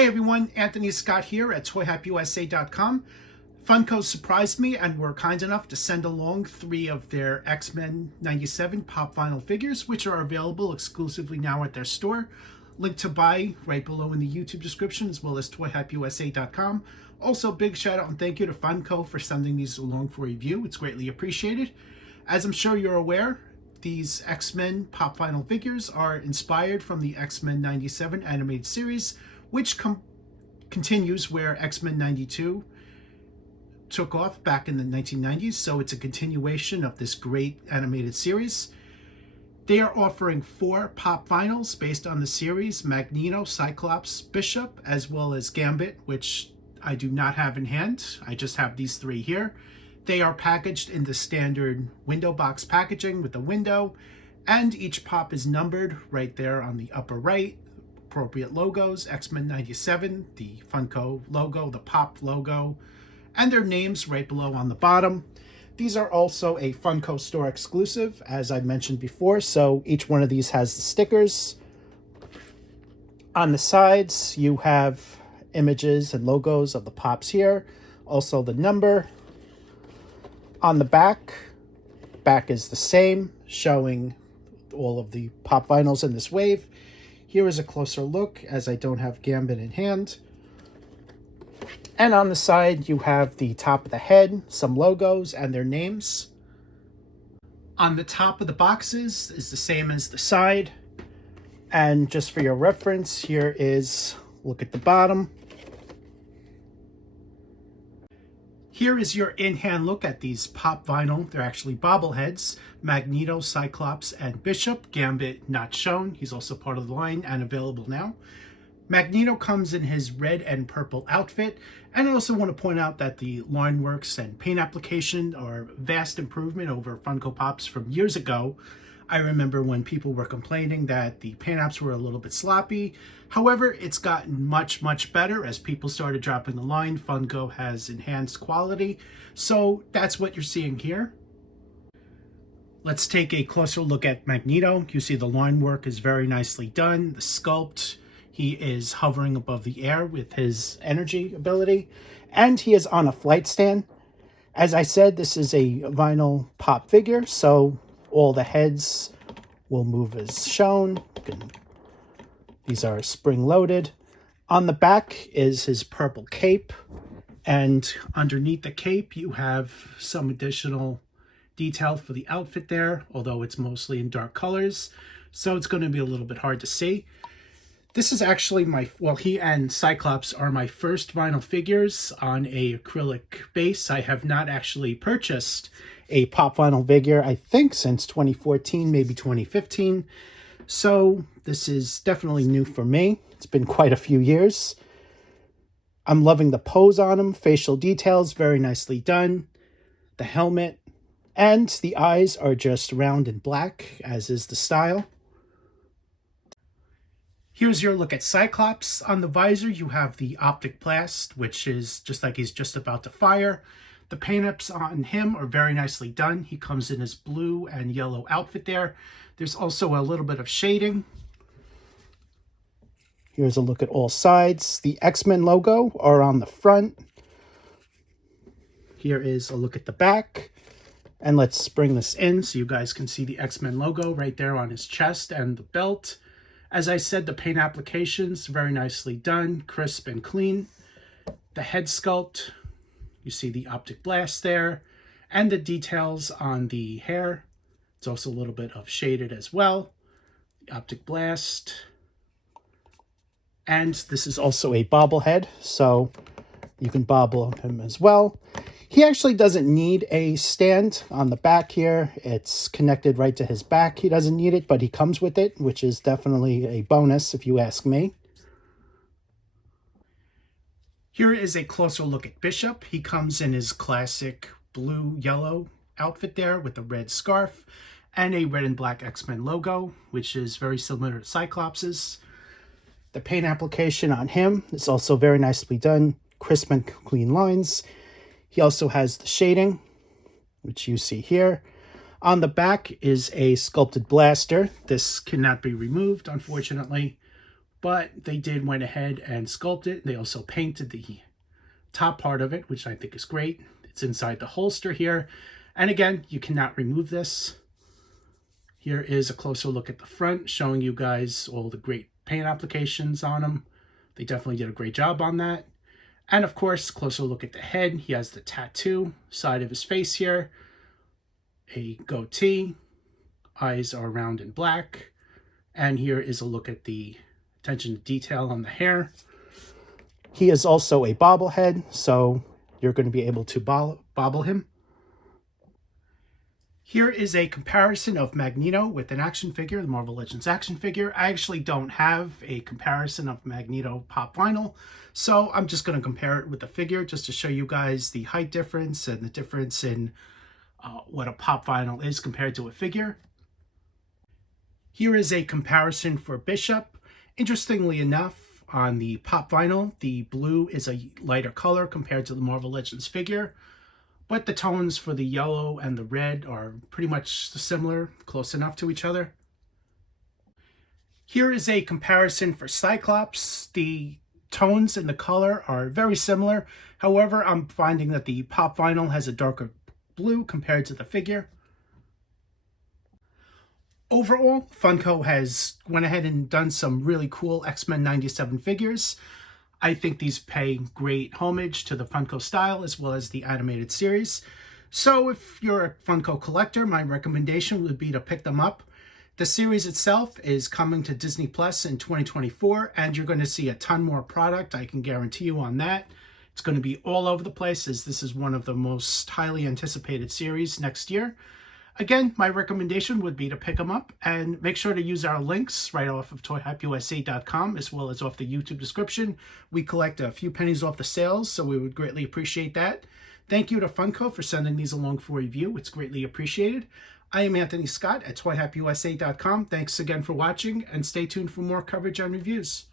Hey everyone, Anthony Scott here at ToyHypeUSA.com. Funko surprised me and were kind enough to send along 3 of their X-Men 97 pop vinyl figures, which are available exclusively now at their store. Link to buy right below in the YouTube description, as well as ToyHypeUSA.com. Also, big shout out and thank you to Funko for sending these along for review. It's greatly appreciated. As I'm sure you're aware, these X-Men pop vinyl figures are inspired from the X-Men 97 animated series, which continues where X-Men 92 took off back in the 1990s. So it's a continuation of this great animated series. They are offering 4 pop vinyls based on the series: Magneto, Cyclops, Bishop, as well as Gambit, which I do not have in hand. I just have these 3 here. They are packaged in the standard window box packaging with a window, and each pop is numbered right there on the upper right. Appropriate logos: X-Men 97, the Funko logo, the Pop logo, and their names right below on the bottom. These are also a Funko store exclusive, as I mentioned before, so each one of these has the stickers. On the sides, you have images and logos of the Pops here, also the number. On the back is the same, showing all of the pop vinyls in this wave. Here is a closer look, as I don't have Gambit in hand. And on the side, you have the top of the head, some logos, and their names. On the top of the boxes is the same as the side. And just for your reference, here is a look at the bottom. Here is your in-hand look at these pop vinyl. They're actually bobbleheads: Magneto, Cyclops, and Bishop. Gambit not shown. He's also part of the line and available now. Magneto comes in his red and purple outfit. And I also want to point out that the line works and paint application are a vast improvement over Funko Pops from years ago. I remember when people were complaining that the paint apps were a little bit sloppy. However, it's gotten much, much better as people started dropping the line. Funko has enhanced quality. So that's what you're seeing here. Let's take a closer look at Magneto. You see the line work is very nicely done. The sculpt, he is hovering above the air with his energy ability. And he is on a flight stand. As I said, this is a vinyl pop figure, so all the heads will move as shown. These are spring-loaded. On the back is his purple cape, and underneath the cape you have some additional detail for the outfit there, although it's mostly in dark colors, so it's going to be a little bit hard to see. This is actually he and Cyclops are my first vinyl figures on a acrylic base. I have not actually purchased a pop vinyl figure, I think, since 2014, maybe 2015. So this is definitely new for me. It's been quite a few years. I'm loving the pose on him. Facial details, very nicely done. The helmet and the eyes are just round and black, as is the style. Here's your look at Cyclops. On the visor, you have the optic blast, which is just like he's just about to fire. The paint-ups on him are very nicely done. He comes in his blue and yellow outfit there. There's also a little bit of shading. Here's a look at all sides. The X-Men logo are on the front. Here is a look at the back. And let's bring this in so you guys can see the X-Men logo right there on his chest and the belt. As I said, the paint applications very nicely done, crisp and clean. The head sculpt, you see the optic blast there, and the details on the hair. It's also a little bit of shaded as well. The optic blast. And this is also a bobblehead, so you can bobble him as well. He actually doesn't need a stand on the back here. It's connected right to his back. He doesn't need it, but he comes with it, which is definitely a bonus if you ask me. Here is a closer look at Bishop. He comes in his classic blue-yellow outfit there with a red scarf and a red and black X-Men logo, which is very similar to Cyclops's. The paint application on him is also very nicely done, crisp and clean lines. He also has the shading, which you see here. On the back is a sculpted blaster. This cannot be removed, unfortunately, but they went ahead and sculpted it. They also painted the top part of it, which I think is great. It's inside the holster here. And again, you cannot remove this. Here is a closer look at the front, showing you guys all the great paint applications on them. They definitely did a great job on that. And of course, closer look at the head. He has the tattoo side of his face here, a goatee, eyes are round and black. And here is a look at the attention to detail on the hair. He is also a bobblehead, so you're going to be able to bobble him. Here is a comparison of Magneto with an action figure, the Marvel Legends action figure. I actually don't have a comparison of Magneto pop vinyl, so I'm just going to compare it with the figure just to show you guys the height difference and the difference in what a pop vinyl is compared to a figure. Here is a comparison for Bishop. Interestingly enough, on the pop vinyl, the blue is a lighter color compared to the Marvel Legends figure, but the tones for the yellow and the red are pretty much similar, close enough to each other. Here is a comparison for Cyclops. The tones and the color are very similar. However, I'm finding that the pop vinyl has a darker blue compared to the figure. Overall, Funko has went ahead and done some really cool X-Men 97 figures. I think these pay great homage to the Funko style as well as the animated series. So if you're a Funko collector, my recommendation would be to pick them up. The series itself is coming to Disney Plus in 2024, and you're going to see a ton more product. I can guarantee you on that. It's going to be all over the place, as this is one of the most highly anticipated series next year. Again, my recommendation would be to pick them up, and make sure to use our links right off of toyhypeusa.com as well as off the YouTube description. We collect a few pennies off the sales, so we would greatly appreciate that. Thank you to Funko for sending these along for review. It's greatly appreciated. I am Anthony Scott at toyhypeusa.com. Thanks again for watching, and stay tuned for more coverage and reviews.